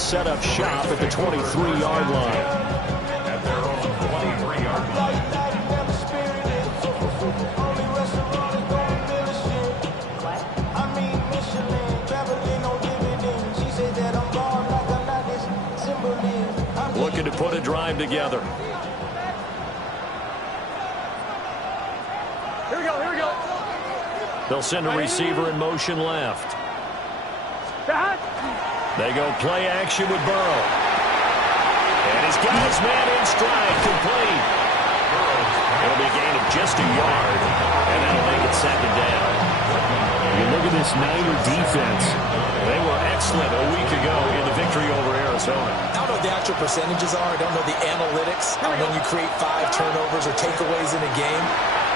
set up shop at the 23-yard line. At their own 23-yard line. Looking to put a drive together. Here we go, here we go. They'll send a receiver in motion left. They go play action with Burrow. And he's got his man in stride, complete. It'll be a gain of just a yard, and that'll make it second down. You look at this Niner defense. They were excellent a week ago in the victory over Arizona. I don't know what the actual percentages are. I don't know the analytics on when you create 5 turnovers or takeaways in a game.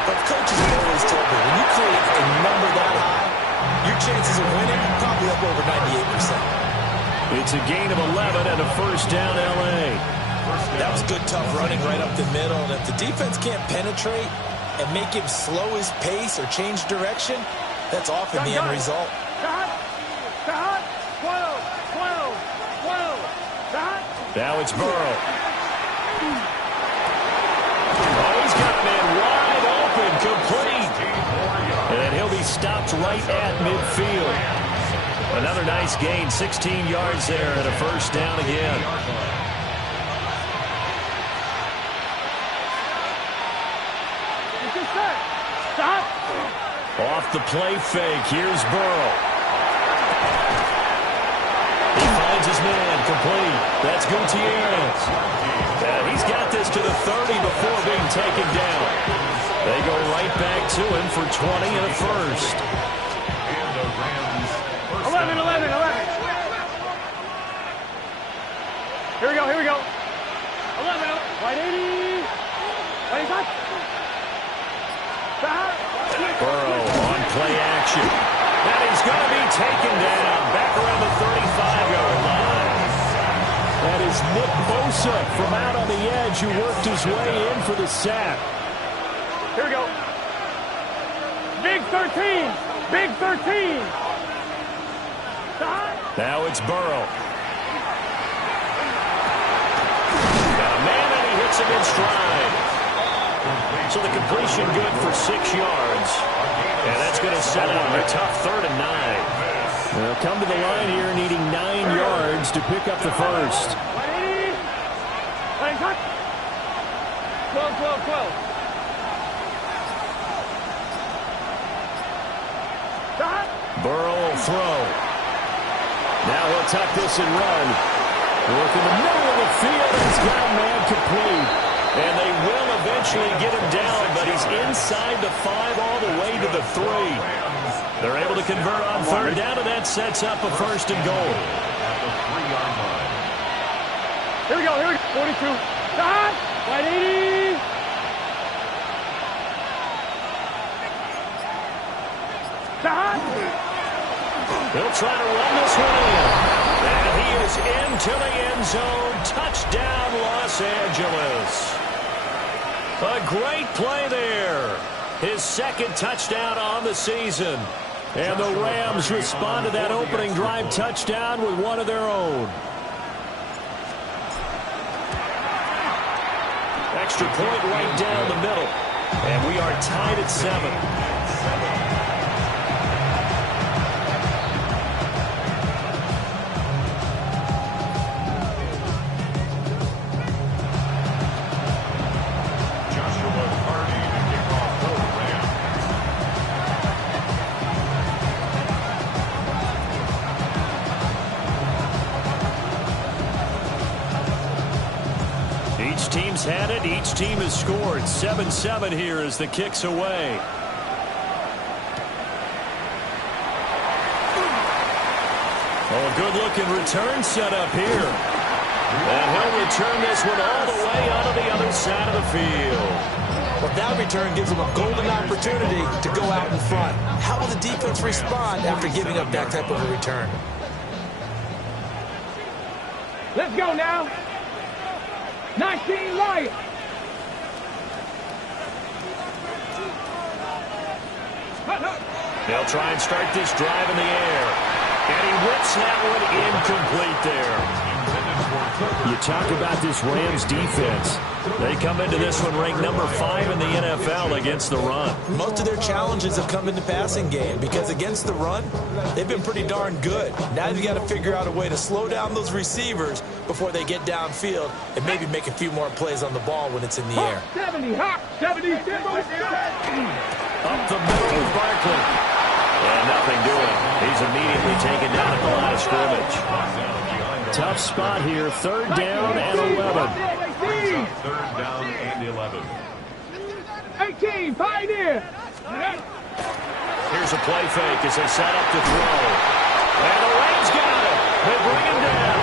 But coaches have always told me, when you create a number that high, your chances of winning are probably up over 98%. It's a gain of 11 and a first down, L.A. That was good, tough running right up the middle. And if the defense can't penetrate and make him slow his pace or change direction, that's often the end result. Now it's Burrow. Oh, he's got a man wide open, complete. And he'll be stopped right at midfield. Another nice gain, 16 yards there and a first down again. Stop. Off the play fake, here's Burrow. He finds his man, complete. That's Gutierrez. And he's got this to the 30 before being taken down. They go right back to him for 20 and a first. 11. Here we go, here we go. 11, right 80. Right touch. Burrow on play action. And he's going to be taken down back around the 35-yard line. That is Nick Bosa from out on the edge who worked his way in for the sack. Here we go. Big 13. Big 13. Now it's Burrow. Got a man and he hits him in stride. So the completion good for 6 yards. And that's going to set up a tough 3rd and 9. They'll come to the line here needing 9 yards to pick up the first. 12. Burrow will throw. Now he'll tuck this and run. Look in the middle of the field. He's got a man complete. And they will eventually get him down, but he's inside the 5 all the way to the 3. They're able to convert on 3rd down, and that sets up a 1st and goal. At the 3-yard line. Here we go, 42. Right 80. They'll try to run this one in. And he is into the end zone. Touchdown, Los Angeles. A great play there. His 2nd touchdown on the season. And the Rams respond to that opening drive touchdown with one of their own. Extra point right down the middle. And we are tied at 7. Each team's had it. Each team has scored. 7-7 here as the kick's away. Oh, a good-looking return set up here. And he'll return this one all the way onto the other side of the field. Well, that return gives them a golden opportunity to go out in front. How will the defense respond after giving up that type of a return? Let's go now. 19 Lions. They'll try and start this drive in the air. And he whips that one incomplete there. You talk about this Rams defense. They come into this one ranked number 5 in the NFL against the run. Most of their challenges have come in the passing game because against the run, they've been pretty darn good. Now you've got to figure out a way to slow down those receivers before they get downfield and maybe make a few more plays on the ball when it's in the air. 70, hop, 70, Up the middle with Barkley. And nothing doing. He's immediately taken down at the line of scrimmage. Tough spot here. 3rd down and 11. Third down and 11. 18, Pioneer. Here's a play fake as they set up to throw. And the Rams got it. They bring him down.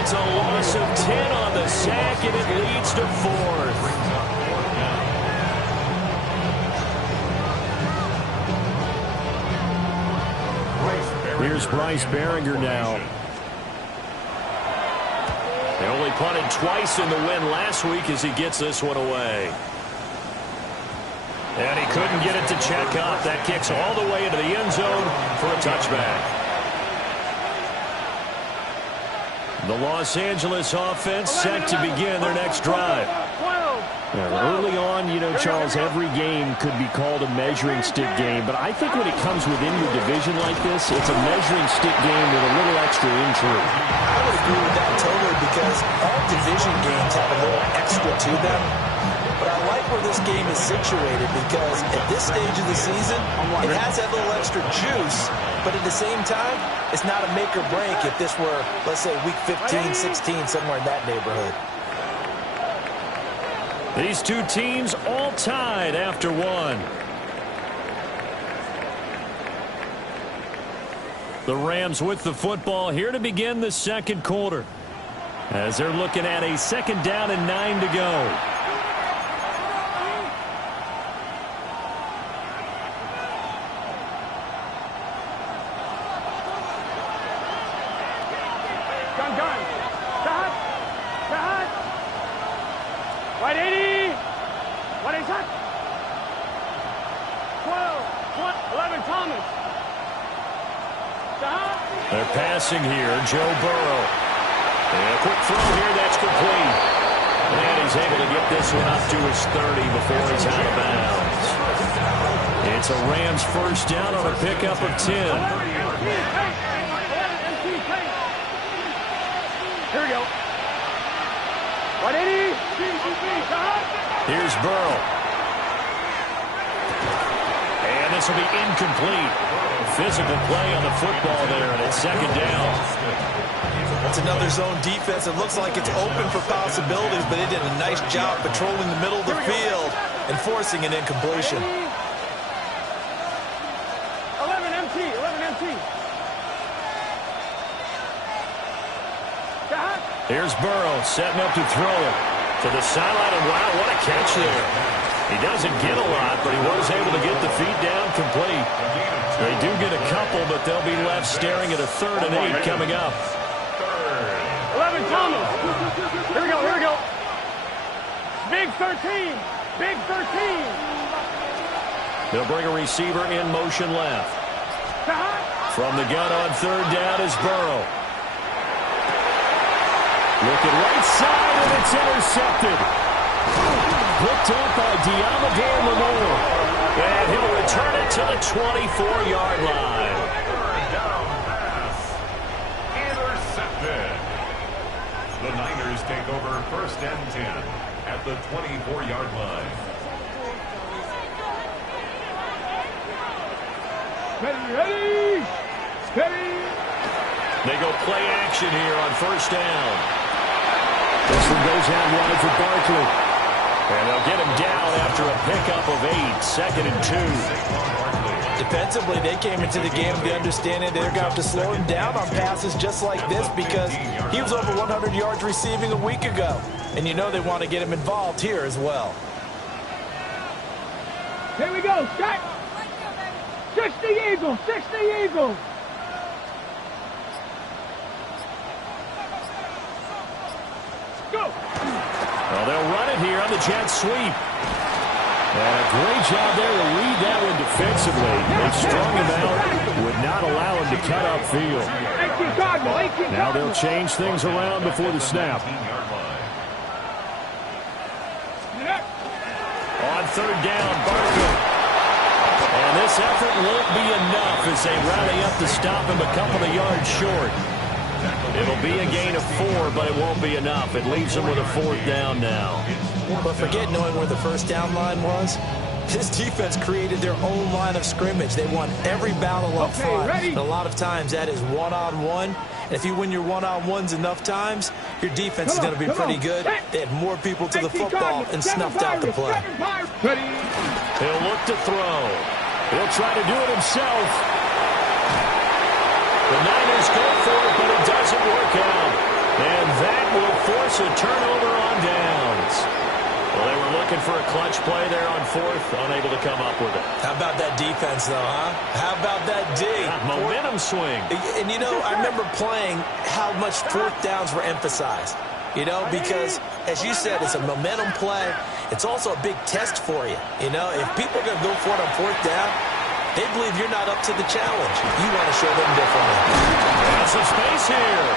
It's a loss of 10 on the sack, and it leads to 4th. Here's Bryce Behringer now. They only punted twice in the win last week as he gets this one away. And he couldn't get it to check up. That kicks all the way into the end zone for a touchback. The Los Angeles offense set to begin their next drive. Early on, you know, Charles, every game could be called a measuring stick game. But I think when it comes within your division like this, it's a measuring stick game with a little extra intrigue. I would agree with that totally because all division games have a little extra to them. But I like where this game is situated because at this stage of the season, it has that little extra juice. But at the same time, it's not a make or break if this were, let's say, week 15, 16, somewhere in that neighborhood. These two teams all tied after one. The Rams with the football here to begin the second quarter as they're looking at a 2nd down and 9 to go. Right 80. What is that? 12, 11, Thomas. They're passing here. Joe Burrow. And a quick throw here. That's complete. And he's able to get this one up to his 30 before he's out of bounds. It's a Rams 1st down on a pickup of 10. Here we go. 180. Here's Burrow. And this will be incomplete. Physical play on the football there, and it's 2nd down. That's another zone defense. It looks like it's open for possibilities, but they did a nice job patrolling the middle of the field and forcing an incompletion. 11 MT. Here's Burrow setting up to throw it to the sideline, and wow, what a catch there. He doesn't get a lot, but he was able to get the feet down complete. They do get a couple, but they'll be left staring at a 3rd and 8 coming up. 11 Thomas. Here we go. Big 13. They'll bring a receiver in motion left. From the gun on 3rd down is Burrow. Looking right side, and it's intercepted. Picked up by Diamador Lenore. And he'll return it to the 24-yard line. Third down pass. Intercepted. The Niners take over 1st and 10 at the 24-yard line. Ready. They go play action here on 1st down. This one goes out wide for Barkley. And they'll get him down after a pickup of 8, 2nd and 2. Defensively, they came into the game with the understanding they're going to have to slow him down on passes just like this because he was over 100 yards receiving a week ago. And you know they want to get him involved here as well. Here we go. Strike. 60 Eagles. Go. Well, they'll run it here on the jet sweep. And a great job there to read that one defensively. They strung him out, would not allow him to cut upfield. Now they'll change things around before the snap. On third down, Barkley. And this effort won't be enough as they rally up to stop him a couple of yards short. It'll be a gain of 4, but it won't be enough. It leaves them with a 4th down now. But forget knowing where the first down line was. This defense created their own line of scrimmage. They won every battle up front. And a lot of times that is one-on-one. And if you win your one-on-ones enough times, your defense is going to be pretty good. They had more people to the football and snuffed out the play. He'll look to throw. He'll try to do it himself. The Niners go for it, but it doesn't work out. And that will force a turnover on downs. Well, they were looking for a clutch play there on 4th, unable to come up with it. How about that defense, though, huh? How about that D? Momentum swing. And, you know, I remember playing how much 4th downs were emphasized. You know, because, as you said, it's a momentum play. It's also a big test for you. You know, if people are going to go for it on 4th down, they believe you're not up to the challenge. You want to show them differently. Got some space here.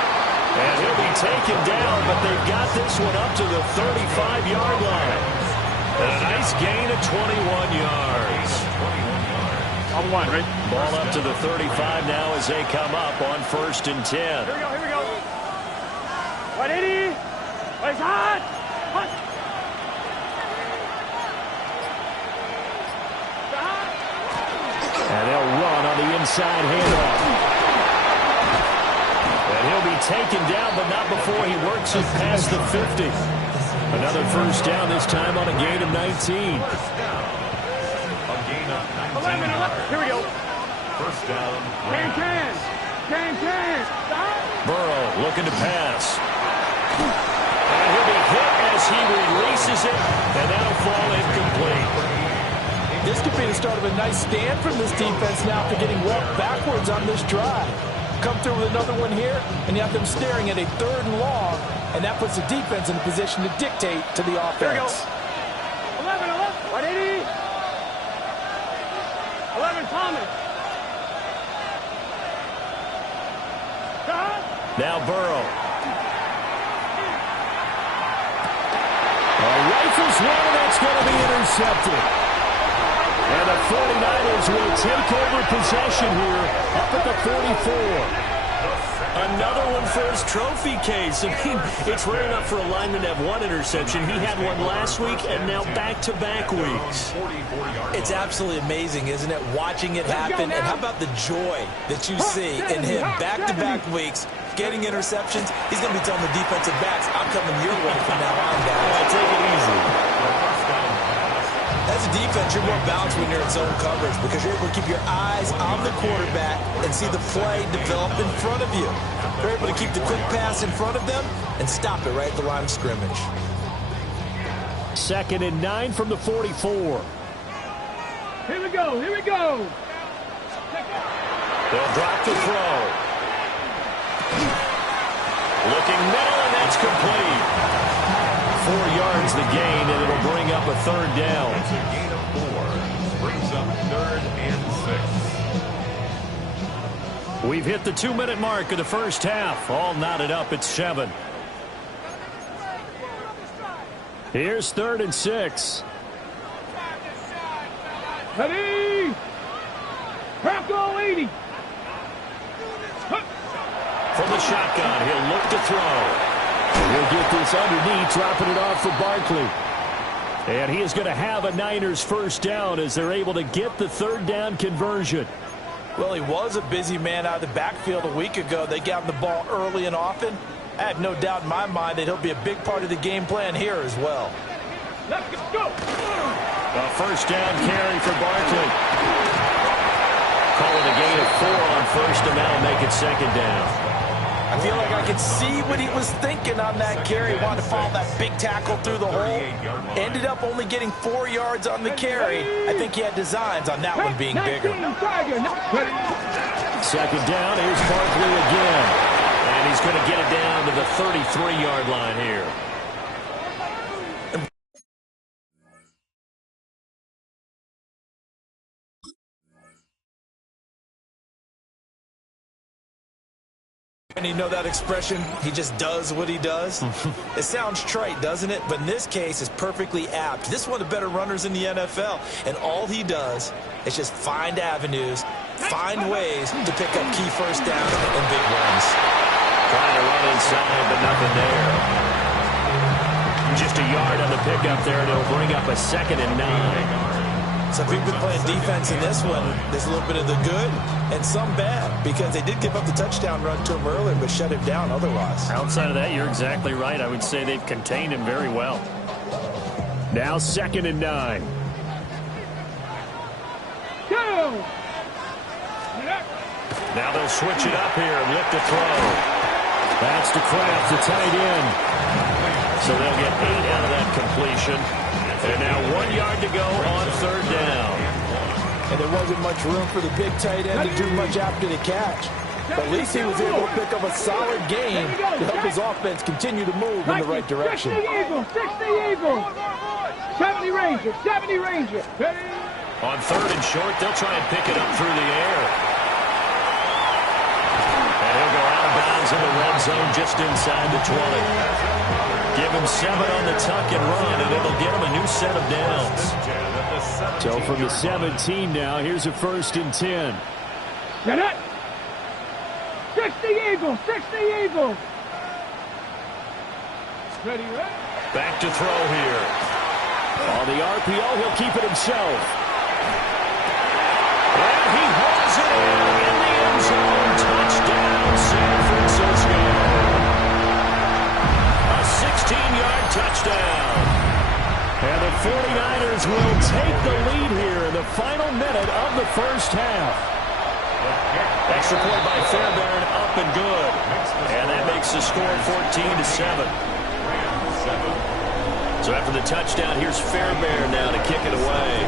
And he'll be taken down, but they've got this one up to the 35-yard line. And a nice gain of 21 yards. On the line, right? Ball up to the 35 now as they come up on 1st and 10. Here we go. 180. It's hot. And they'll run on the inside handoff. And he'll be taken down, but not before he works it past the 50. Another first down, this time on a gain of 19. First down. A gain of 19. 11. Here we go. First down. Can. Burrow looking to pass. And he'll be hit as he releases it, and that'll fall incomplete. This could be the start of a nice stand from this defense now after getting walked backwards on this drive. Come through with another one here, and you have them staring at a 3rd and long, and that puts the defense in a position to dictate to the offense. 11. 180. 11, Thomas. Now Burrow. Rifles one, and that's going to be intercepted. And the 49ers will take over possession here up at the 44. Another one for his trophy case. I mean, it's rare enough for a lineman to have one interception. He had one last week and now back-to-back weeks. It's absolutely amazing, isn't it, watching it happen? And how about the joy that you see in him back-to-back weeks, getting interceptions? He's going to be telling the defensive backs, I'm coming your way from now on, guys. Take it easy. As a defense, you're more balanced when you're in zone coverage because you're able to keep your eyes on the quarterback and see the play develop in front of you. You're able to keep the quick pass in front of them and stop it right at the line of scrimmage. 2nd and 9 from the 44. Here we go. They'll drop the throw. Looking middle, and that's complete. 4 yards the gain, and it'll bring up a 3rd down. It's a gain of 4. Brings up 3rd and 6. We've hit the 2-minute mark of the first half. All knotted up at 7. Here's 3rd and 6. Ready. Tackle 80. From the shotgun, he'll look to throw. He'll get this underneath, dropping it off for Barkley. And he is going to have a Niners first down as they're able to get the 3rd down conversion. Well, he was a busy man out of the backfield a week ago. They got him the ball early and often. I have no doubt in my mind that he'll be a big part of the game plan here as well. Let's go. A first down carry for Barkley. Call it a gain of 4 on 1st, and that'll make it 2nd down. I feel like I could see what he was thinking on that carry. He wanted to follow that big tackle through the hole. Ended up only getting 4 yards on the carry. I think he had designs on that one being bigger. 2nd down, here's Barkley again. And he's going to get it down to the 33-yard line here. And you know that expression, he just does what he does? It sounds trite, doesn't it? But in this case, it's perfectly apt. This is one of the better runners in the NFL. And all he does is just find avenues, find ways to pick up key first downs and big runs. Trying to run inside, but nothing there. Just a yard on the pickup there, and it'll bring up a 2nd and 9. So if we've been playing defense in this one, there's a little bit of the good and some bad, because they did give up the touchdown run to him earlier, but shut him down otherwise. Outside of that, you're exactly right. I would say they've contained him very well. Now 2nd and 9. Now they'll switch it up here and lift a throw. That's to Kraft, the tight end. So they'll get 8 out of that completion. And now 1 yard to go on 3rd down. And there wasn't much room for the big tight end to do much after the catch. But at least he was able to pick up a solid gain to help his offense continue to move in the right direction. 60 Eagles. 70 Ranger. On 3rd and short, they'll try and pick it up through the air. And he'll go out of bounds in the red zone just inside the 20. Give him 7 on the tuck and run, and it'll get him a new set of downs. So from the 17 now, here's a 1st and 10. Get it. 60 Eagles. Ready? Back to throw here. On the RPO, he'll keep it himself. And he hauls it in the end zone. Touchdown, San Francisco. A 16-yard touchdown. And the 49ers will take the lead here in the final minute of the first half. Extra point by Fairbairn, up and good. And that makes the score 14-7. So after the touchdown, here's Fairbairn now to kick it away.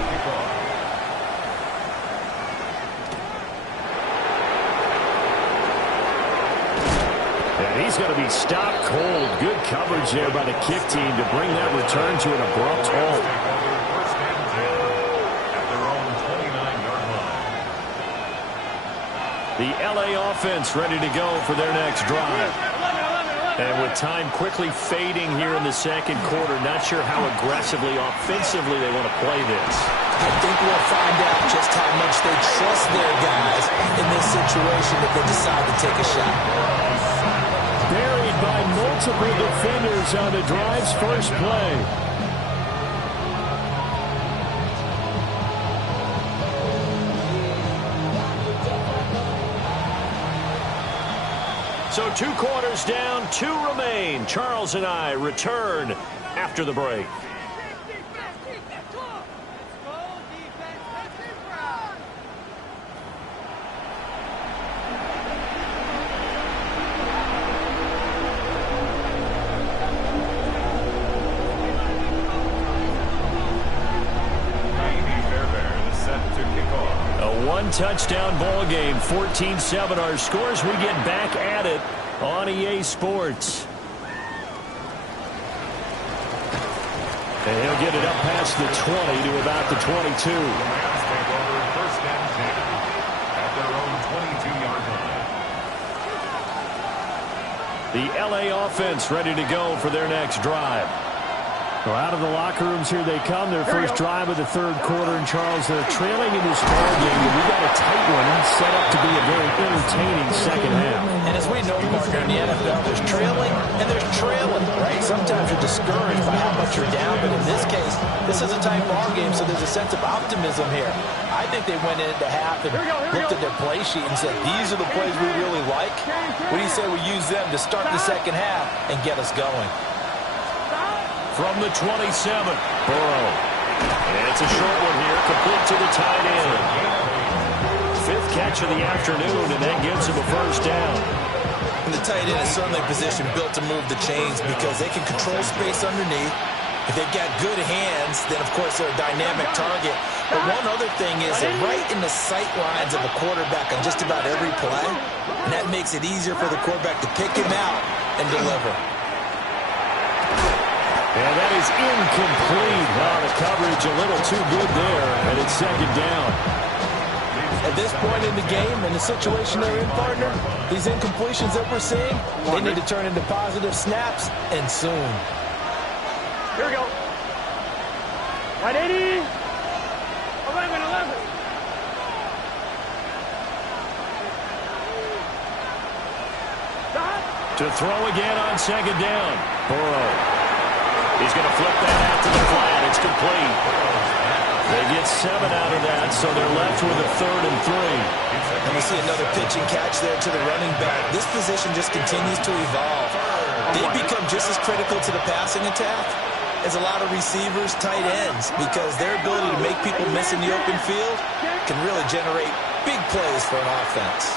And he's going to be stopped cold. Good coverage there by the kick team to bring that return to an abrupt halt. The LA offense ready to go for their next drive. And with time quickly fading here in the 2nd quarter, not sure how aggressively, offensively they want to play this. I think we'll find out just how much they trust their guys in this situation if they decide to take a shot. Buried by multiple defenders on the drive's first play. So 2 quarters down, 2 remain. Charles and I return after the break. Touchdown ball game, 14-7 our scores. We get back at it on EA Sports. And he'll get it up past the 20 to about the 22. The LA offense ready to go for their next drive. Well, out of the locker rooms here they come. Their first drive of the 3rd quarter. And, Charles, they're trailing in this ball game. And we got a tight one set up to be a very entertaining second half. And as we know, partner, in the NFL, there's trailing and there's trailing, right? Sometimes you're discouraged by how much you're down. But in this case, this is a tight ball game, so there's a sense of optimism here. I think they went into half and looked at their play sheet and said, these are the plays we really like. What do you say we use them to start the second half and get us going? From the 27, Burrow. And it's a short one here, complete to the tight end. 5th catch of the afternoon, and that gives him a first down. And the tight end is certainly a position built to move the chains because they can control space underneath. If they've got good hands, then, of course, they're a dynamic target. But one other thing is they're right in the sight lines of a quarterback on just about every play, and that makes it easier for the quarterback to pick him out and deliver. And that is incomplete. Oh, the coverage a little too good there, and it's 2nd down. At this point in the game, in the situation they're in, partner, these incompletions that we're seeing, they need to turn into positive snaps, and soon. Here we go. 180. 11. To throw again on second down. Burrow. He's going to flip that out to the flat. It's complete. They get 7 out of that, so they're left with a 3rd and 3. And we see another pitch and catch there to the running back. This position just continues to evolve. They become just as critical to the passing attack as a lot of receivers, tight ends, because their ability to make people miss in the open field can really generate big plays for an offense.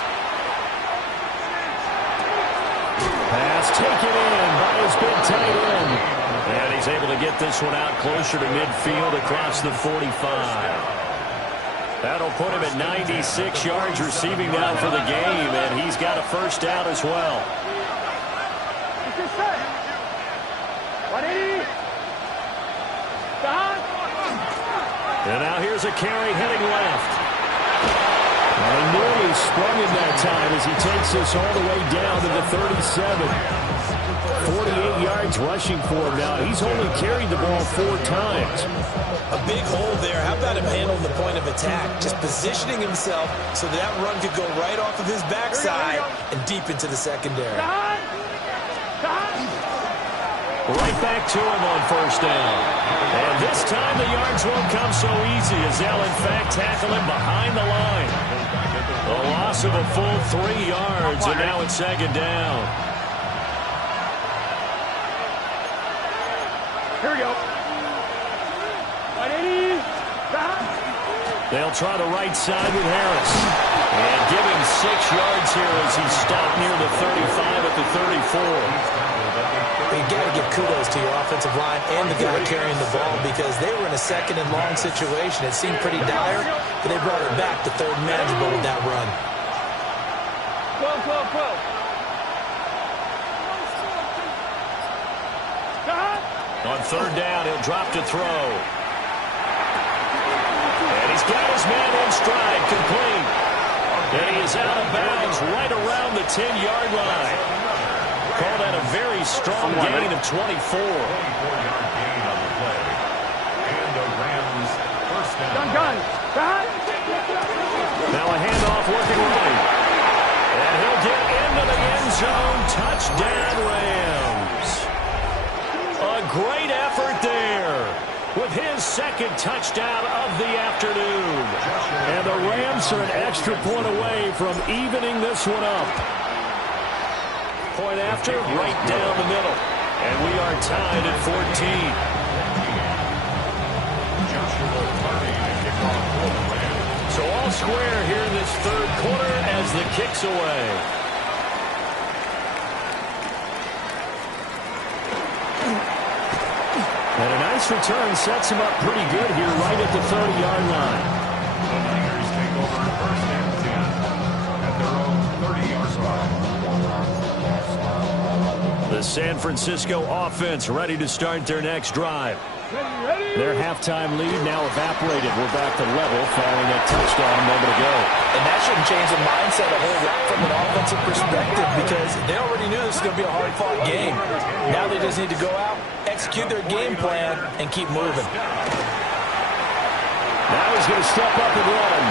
Pass taken in by his big tight end. And he's able to get this one out closer to midfield across the 45. That'll put him at 96 yards receiving now for the game, and he's got a first down as well. 180. And now here's a carry heading left. Well, he nearly sprung in that time as he takes this all the way down to the 37. 48 yards rushing for him now. He's only carried the ball 4 times. A big hole there. How about him handling the point of attack? Just positioning himself so that run could go right off of his backside and deep into the secondary. Right back to him on first down. And this time the yards won't come so easy as they'll in fact tackle him behind the line. A loss of a full 3 yards, and now it's second down. Here we go. 180. They'll try the right side with Harris. And give him 6 yards here as he stopped near the 35 at the 34. You got to give kudos to your offensive line and the guy carrying the ball because they were in a 2nd and long situation. It seemed pretty dire, but they brought it back to 3rd and manageable with that run. 12. On 3rd down, he'll drop to throw. And he's got his man in stride, complete. And he is out of bounds right around the 10-yard line. Called out a very strong gain of 24. 24-yard gain on the play. And the Rams first down. Gun. Now a handoff working right. And he'll get into the end zone. Touchdown, Rams. A great effort there with his 2nd touchdown of the afternoon. And the Rams are an extra point away from evening this one up. Point after, right down the middle. And we are tied at 14. So all square here in this 3rd quarter as the kick's away. And a nice return sets him up pretty good here right at the 30-yard line. The Niners take over first and 10 at their own 30-yard line. The San Francisco offense ready to start their next drive. Ready. Their halftime lead now evaporated. We're back to level following a touchdown a moment ago. And that shouldn't change the mindset a whole lot from an offensive perspective because they already knew this was going to be a hard-fought game. Now they just need to go out, execute their game plan, and keep moving. Now he's going to step up and run.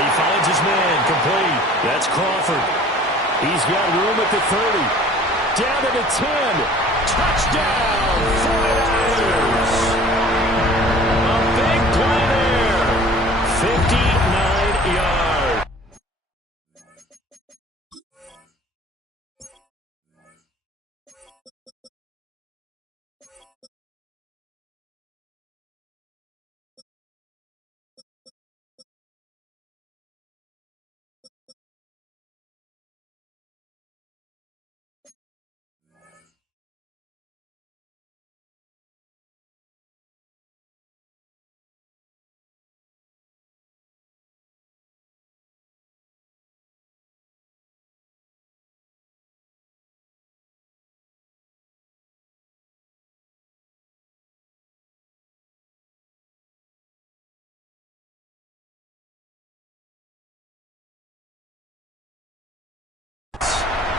He finds his man, complete. That's Crawford. He's got room at the 30. Down to the 10. Touchdown, 49ers. A big play there. 59 yards.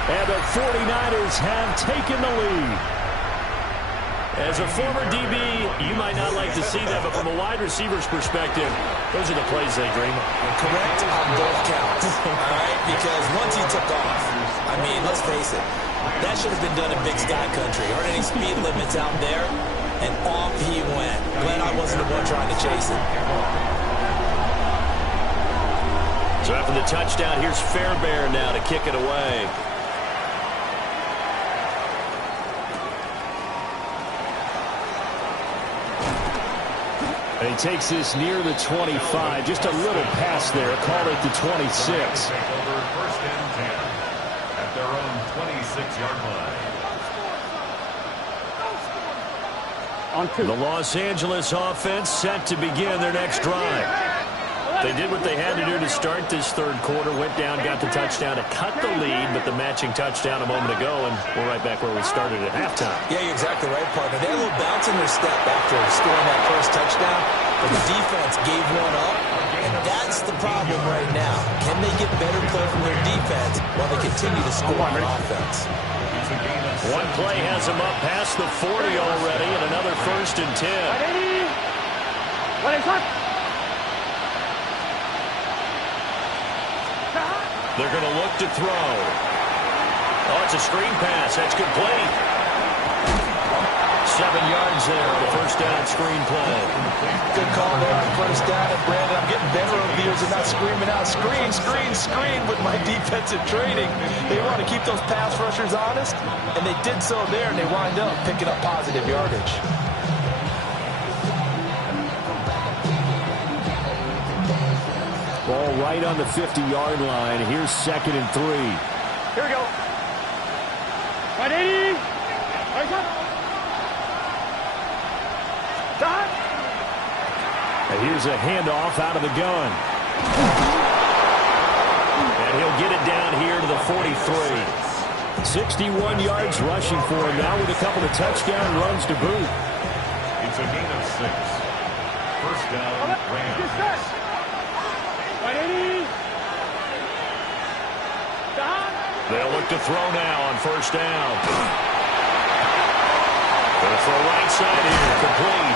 And the 49ers have taken the lead. As a former DB, you might not like to see that, but from a wide receiver's perspective, those are the plays they dream of. Correct on both counts, all right? Because once he took off, I mean, let's face it, that should have been done in Big Sky Country. Aren't any speed limits out there? And off he went. Glad I wasn't the one trying to chase it. So after the touchdown, here's Fairbairn now to kick it away. And he takes this near the 25. Just a little pass there. Call it the 26. Take over 1st and 10 at their own 26-yard line. The Los Angeles offense set to begin their next drive. They did what they had to do to start this third quarter. Went down, got the touchdown to cut the lead, but the matching touchdown a moment ago, and we're right back where we started at halftime. Yeah, you're exactly right, partner. They had a little bounce in their step after scoring that first touchdown, but the defense gave one up, and that's the problem right now. Can they get better play from their defense while they continue to score on offense? One play has them up past the 40 already, and another 1st and 10. They're going to look to throw. Oh, it's a screen pass. That's complete. 7 yards there on the 1st down screen play. Good call there on 1st down. And Brandon, I'm getting better over the years and not screaming out, screen, screen, screen with my defensive training. They want to keep those pass rushers honest, and they did so there, and they wind up picking up positive yardage. Ball right on the 50-yard line. Here's 2nd and 3. Here we go. 180. Shot. And here's a handoff out of the gun. And he'll get it down here to the 43. 61 yards rushing for him now with a couple of touchdown runs to boot. It's a gain of 6. 1st down, Rams. 180. They'll look to throw now on 1st down. Going to throw right side here, complete.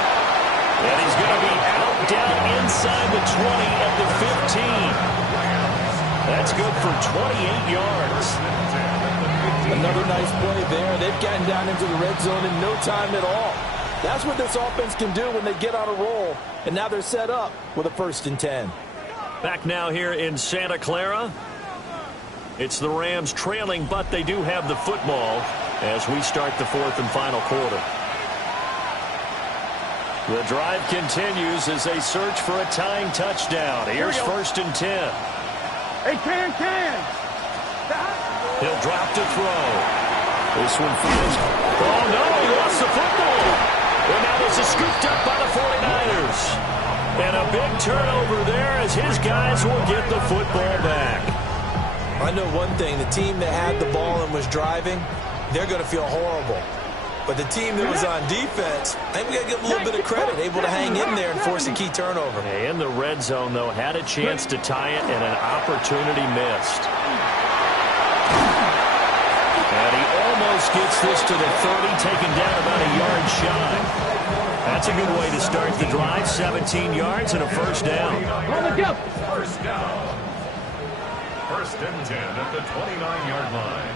And he's going to be out down inside the 20 at the 15. That's good for 28 yards. Another nice play there. They've gotten down into the red zone in no time at all. That's what this offense can do when they get on a roll. And now they're set up with a 1st and 10. Back now here in Santa Clara. It's the Rams trailing, but they do have the football as we start the 4th and final quarter. The drive continues as they search for a tying touchdown. Here's 1st and 10. Hey, can. He'll drop to throw. This one finds. Oh, no, he lost the football. And now this is scooped up by the 49ers. And a big turnover there as his guys will get the football back. I know one thing. The team that had the ball and was driving, they're going to feel horrible. But the team that was on defense, I think we got to give them a little bit of credit, able to hang in there and force a key turnover. In the red zone, though, had a chance to tie it and an opportunity missed. And he almost gets this to the 30, taken down about a yard shy. That's a good way to start the drive. 17 yards and a 1st down. 1st down. 1st and 10 at the 29-yard line.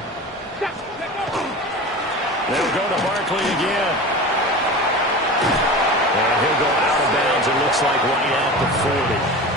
They'll go to Barkley again. And he'll go out of bounds, it looks like, right at the 40.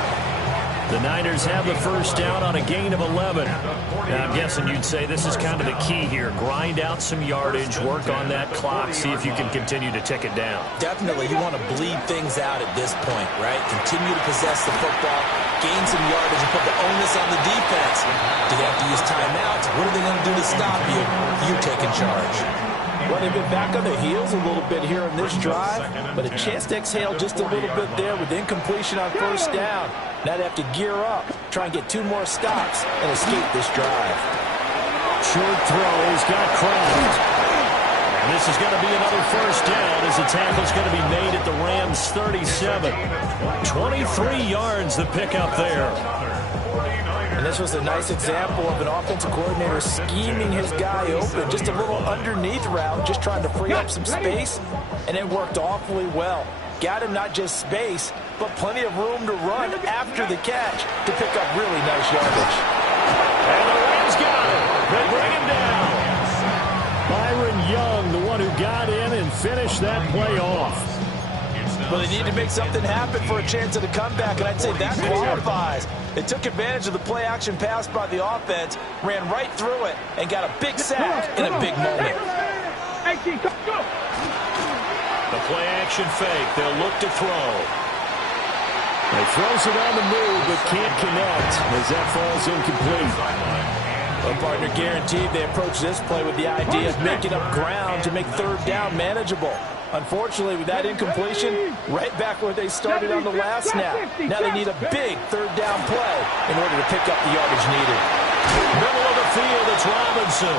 The Niners have the 1st down on a gain of 11. Now, I'm guessing you'd say this is kind of the key here. Grind out some yardage, work on that clock, see if you can continue to tick it down. Definitely. You want to bleed things out at this point, right? Continue to possess the football, gain some yardage, and put the onus on the defense. Do they have to use timeouts? What are they going to do to stop you? You taking charge. Well, they've been back on their heels a little bit here in this drive, but a chance to exhale just a little bit there with incompletion on 1st down. Now they have to gear up, try and get 2 more stops, and escape this drive. Short throw, he's got Kraft. And this is going to be another 1st down as the tackle's going to be made at the Rams' 37. 23 yards the pickup there. And this was a nice example of an offensive coordinator scheming his guy open. Just a little underneath route, just trying to free up some space, and it worked awfully well. Got him not just space, but plenty of room to run after the catch to pick up really nice yardage. And the Rams got it. They bring him down. Byron Young, the one who got in and finished that play off. Well, they need to make something happen for a chance at a comeback, and I'd say that qualifies. They took advantage of the play-action pass by the offense, ran right through it, and got a big sack in a big moment. The play-action fake. They'll look to throw. He throws it on the move, but can't connect as that falls incomplete. Well, partner, guaranteed they approach this play with the idea of making up ground to make third down manageable. Unfortunately, with that incompletion, right back where they started on the last snap. Now they need a big third down play in order to pick up the yardage needed. Middle of the field, it's Robinson.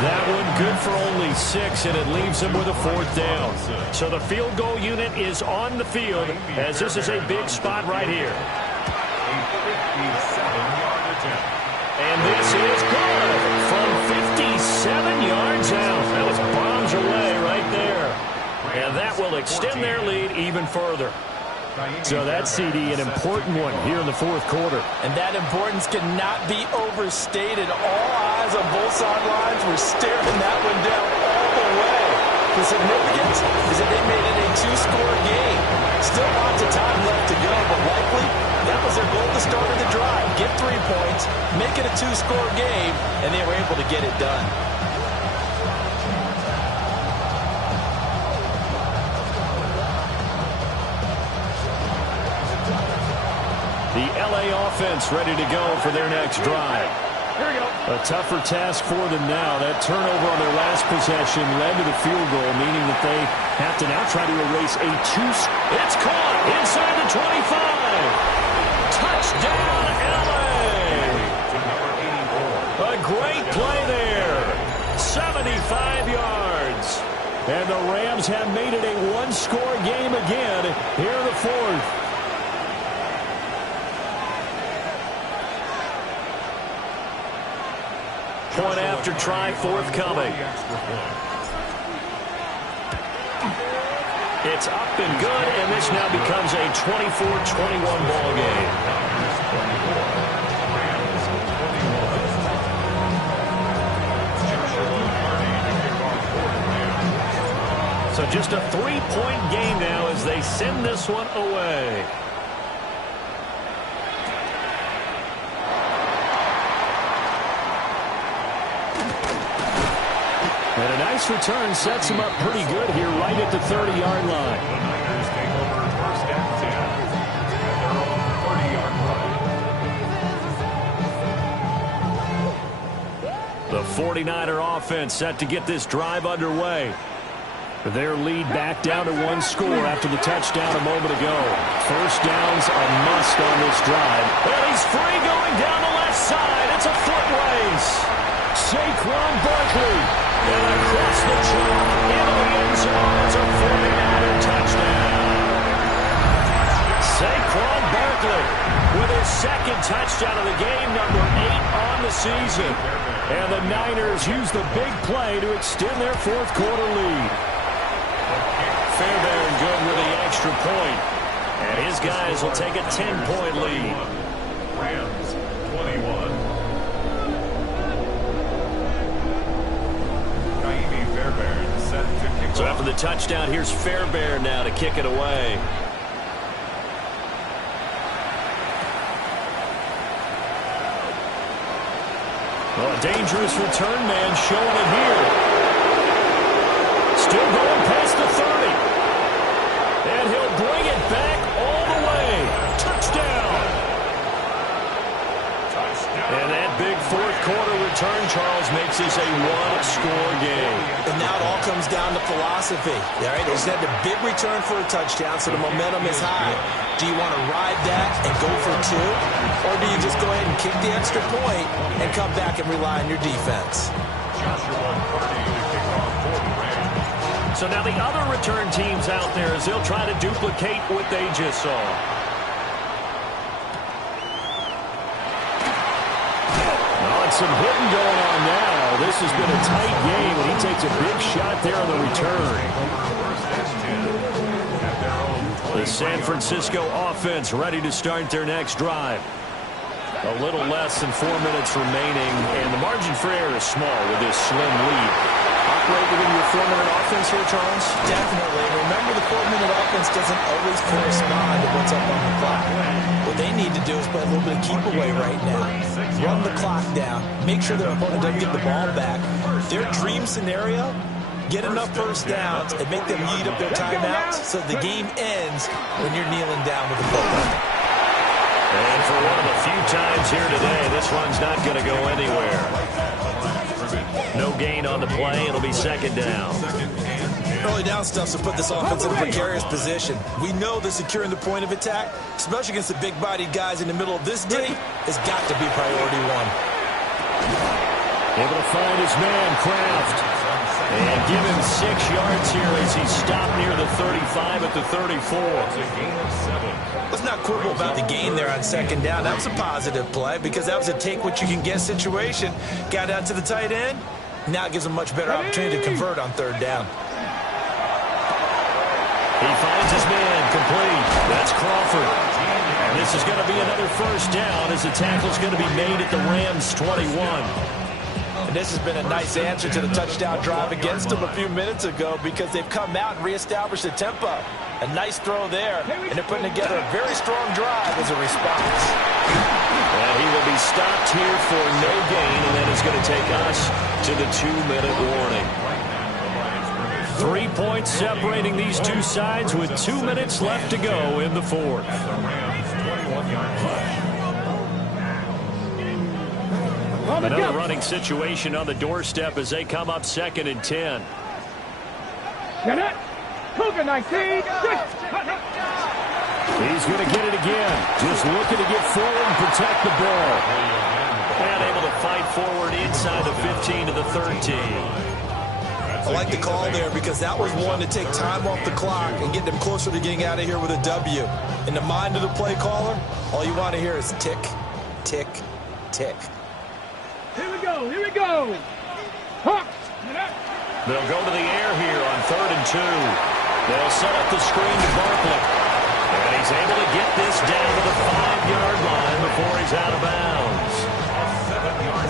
That one good for only 6, and it leaves him with a fourth down. So the field goal unit is on the field, as this is a big spot right here. And this is good from 57 yards out. That was bombs away right there. And that will extend their lead even further. So that CD, an important one here in the fourth quarter. And that importance cannot be overstated. All eyes on both sidelines were staring that one down all the way. The significance is that they made it a two-score game. Still lots of time left to go, but likely that was their goal to start of the drive. Get 3 points, make it a two-score game, and they were able to get it done. The LA offense ready to go for their next drive. Here we go. A tougher task for them now. That turnover on their last possession led to the field goal, meaning that they have to now try to erase a two. It's caught inside the 25. Touchdown, LA. A great play there. 75 yards. And the Rams have made it a one-score game again here in the fourth. Point after try forthcoming. It's up and good, and this now becomes a 24-21 ball game. So just a 3-point game now as they send this one away. And a nice return sets him up pretty good here right at the 30-yard line. The Niners take over first and 10 at their own 30-yard line. The 49er offense set to get this drive underway. Their lead back down to one score after the touchdown a moment ago. First down's a must on this drive. And he's free going down the left side. It's a foot race. Saquon Barkley. And across the chalk into the end zone. It's a 49er touchdown. Saquon Barkley with his second touchdown of the game, number 8 on the season. And the Niners use the big play to extend their fourth quarter lead. Fairbairn good with the extra point. And his guys will take a 10-point lead. Rams 21. So after the touchdown, here's Fairbairn now to kick it away. Well, a dangerous return man showing it here. Still going past the 30. And he'll bring it back all the way. Touchdown. And that big fourth quarter return, Charles, makes this a one-score game. And now it all comes down to philosophy. All right, they just had a big return for a touchdown, so the momentum is high. Do you want to ride that and go for 2? Or do you just go ahead and kick the extra point and come back and rely on your defense? So now the other return teams out there as they'll try to duplicate what they just saw. some hitting going on now. This has been a tight game, and he takes a big shot there on the return. The San Francisco offense ready to start their next drive. A little less than 4 minutes remaining, and the margin for error is small with this slim lead. Operate within your 4-minute offense here, Charles? Definitely. Remember, the 4-minute offense doesn't always correspond to what's up on the clock. What they need to do is play a little bit of keep away right now. Run the clock down. Make sure their opponent doesn't get the ball back. Their dream scenario, get enough first downs and make them eat up their timeouts so the game ends when you're kneeling down with the football. And for one of the few times here today, this one's not going to go anywhere. No gain on the play. It'll be second down. Early down stuff to put this offense in a precarious position. We know that securing the point of attack, especially against the big-bodied guys in the middle of this D, has got to be priority one. Able to find his man, Kraft. And give him 6 yards here as he stopped near the 35 at the 34. Let's not quibble about the gain there on second down. That was a positive play because that was a take-what-you-can-get situation. Got out to the tight end. Now it gives him a much better opportunity to convert on third down. He finds his man complete. That's Crawford. And this is going to be another first down as the tackle's going to be made at the Rams' 21. And this has been a nice answer to the touchdown drive against them a few minutes ago because they've come out and reestablished the tempo. A nice throw there, and they're putting together a very strong drive as a response. And he will be stopped here for no gain, and that is going to take us to the 2-minute warning. 3 points separating these two sides with 2 minutes left to go in the fourth. Another running situation on the doorstep as they come up 2nd and 10. Cougar 19. He's going to get it again. Just looking to get forward and protect the ball. And able to fight forward inside the 15 to the 13. I like the call there because that was one to take time off the clock and get them closer to getting out of here with a W. In the mind of the play caller, all you want to hear is tick, tick, tick. Here we go. Here we go. Huh. They'll go to the air here on 3rd and 2. They'll set up the screen to Barkley. And he's able to get this down to the 5-yard line before he's out of bounds.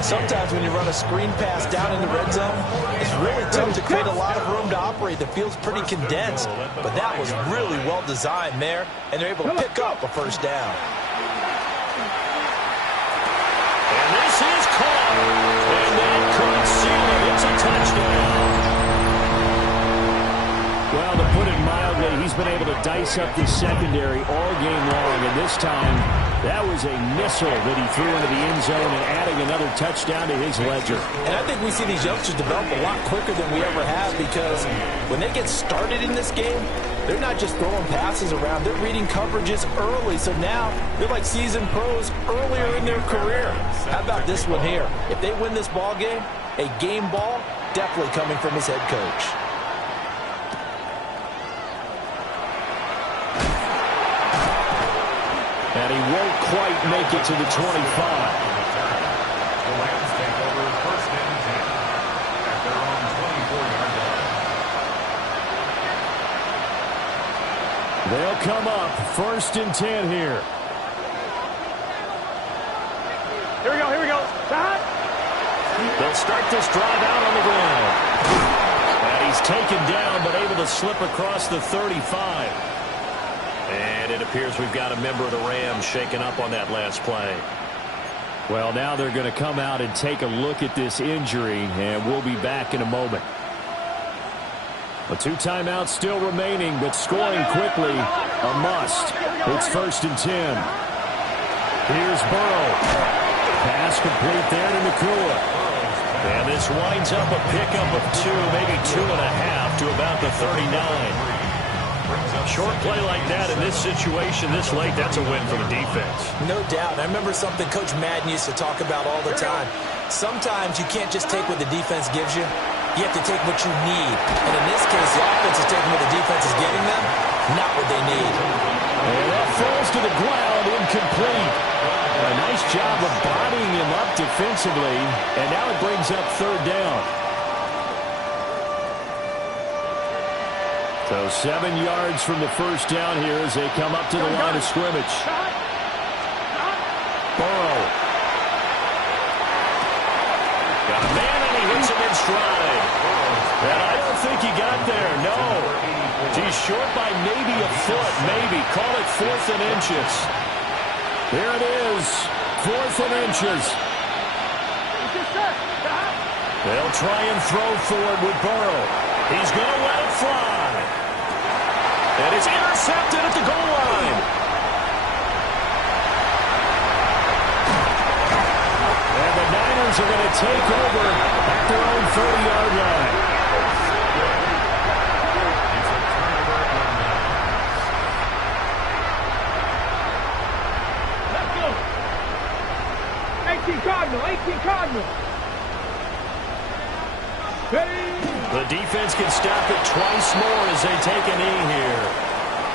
Sometimes when you run a screen pass down in the red zone, it's really tough to create a lot of room to operate. The field's pretty condensed. But that was really well designed there, and they're able to pick up a first down. And this is caught. And that could seal it. It's a touchdown. Well, to put it mildly, he's been able to dice up the secondary all game long. And this time, that was a missile that he threw into the end zone and adding another touchdown to his ledger. And I think we see these youngsters develop a lot quicker than we ever have because when they get started in this game, they're not just throwing passes around. They're reading coverages early. So now they're like seasoned pros earlier in their career. How about this one here? If they win this ball game, a game ball definitely coming from his head coach. And he won't quite make it to the 25. The Rams take over 1st and 10 at their own 24-yard line. They'll come up 1st and 10 here. Here we go. Here we go. They'll start this drive out on the ground. And he's taken down but able to slip across the 35. And it appears we've got a member of the Rams shaken up on that last play. Well, now they're going to come out and take a look at this injury, and we'll be back in a moment. A 2 timeouts still remaining, but scoring quickly, a must. It's 1st and 10. Here's Burrow. Pass complete there to Ncaa. And this winds up a pickup of 2, maybe 2.5 to about the 39. Short play like that in this situation this late, that's a win for the defense. No doubt. I remember something Coach Madden used to talk about all the time. Sometimes you can't just take what the defense gives you. You have to take what you need. And in this case, the offense is taking what the defense is giving them, not what they need. And that falls to the ground, incomplete. A nice job of bodying him up defensively, and now it brings up third down. So 7 yards from the first down here as they come up to the line of scrimmage. Burrow. Got a man, and he hits him in stride. And I don't think he got there, no. He's short by maybe a foot, maybe. Call it 4th and inches. Here it is, 4th and inches. They'll try and throw for it with Burrow. He's going to let it fly. And it's intercepted at the goal line. And the Niners are going to take over at their own 30-yard line. Let's go. 18 Cardinal, 18 Cardinal. Hey. The defense can stop it twice more as they take a knee here.